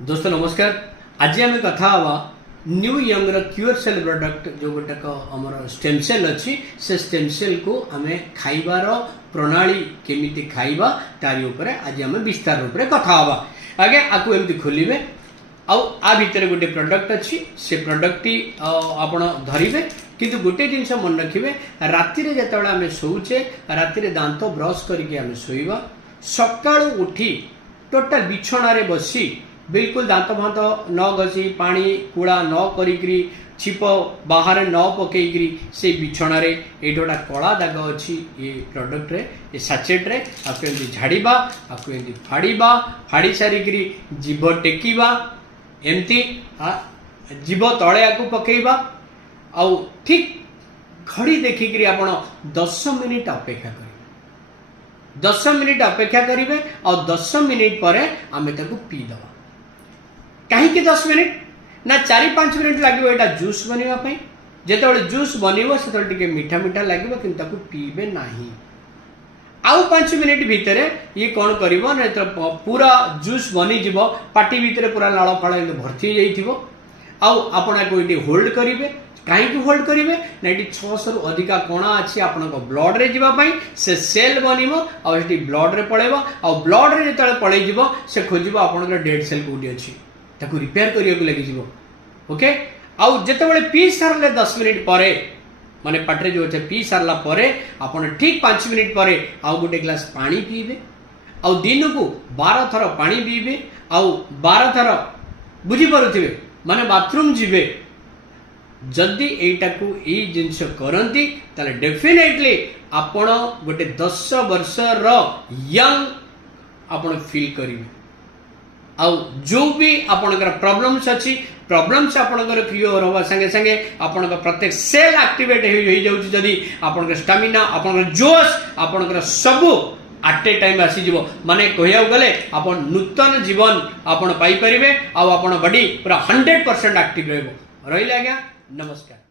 दोस्त नमस्कार। आज आम कथा हवा new young cure sale product जो गोटेक आमर स्टेम सेल अच्छी से स्टेम सेल को आम खाइबार प्रणाली केमिति खाइबा तारी उपरे आज आम विस्तार रूप कथा हवा। आगे आपको एमती खोलिबे आ भितर गोटे प्रोडक्ट अच्छी से प्रोडक्ट टी आपण धरिबे किंतु गोटे जिनस मन रखिबे राति रे जेतेबेले आम शोचे राति रे दांत ब्रश करके आम शोइबा सकाळु उठी टोटल बिछणा रे बसी बिल्कुल दांत फांत न घसी पानी कूड़ा न करी छिप बाहर न पकईकरी से बिछणा रे ये गोटा कला दाग अच्छी ये प्रोडक्ट रे ये सैचेट रे आपको एमती झाड़ीबा आपको एमती फाड़ीबा फाड़ी सारिकी जीभ टेकिबा एमती जीभ तले आपको पकेबा आउ ठीक घड़ी देखिक आपण 10 मिनिट अपेक्षा करेंगे 10 मिनिट अपेक्षा करेंगे और 10 मिनिट पर आम पीदबा कहीं 10 मिनिट ना 4-5 मिनिट लगे यहाँ जूस बनवाई जिते जूस बनव से मीठा मीठा लगे कि पीबे ना आउ 5 मिनिट भितर ये कौन कर पूरा जूस बनीज पाटी भितर पूरा लाल फाड़ भर्ती हो जाइए होल्ड करेंगे कहीं होल्ड करेंगे ना ये 600 रु अधिका कणा अच्छी आपण ब्लड रे जीवाई से सेल बन ब्लड रे पड़ेब आ ब्लड रे जो पलैज से खोज आप डेड सेल कौटी अच्छी ताकू रिपेयर करने को लगी ओके आउ जिते पी सारे 10 मिनिट पर माने पाटे जो अच्छे पी सारा पर आपड़ ठीक 5 मिनिट पर आउ गोटे ग्लास पानी पीबे आउ दिन को 12 थर पानी पीबे आउ 12 थर बुझीपे माने बाथरूम जीवे जदि एटा को ये जिनस करती ताले डेफिनेटली आपण गोटे 10 वर्ष यंग आपण फील करेंगे आउ जो भी आपणकर प्रॉब्लम्स अच्छी प्रॉब्लम्स आपणकर क्लियर होगा संगे संगे आपणकर प्रत्येक सेल एक्टिवेट हो जाउची जदी आपणकर स्टामिना आपणकर जोश आपणकर सबु एट ए टाइम आसी माने कहिया गले आपण नूतन जीवन आपण पाई परिबे आ आपण बॉडी पूरा 100% एक्टिव रहबो रहिला आज्ञा नमस्कार।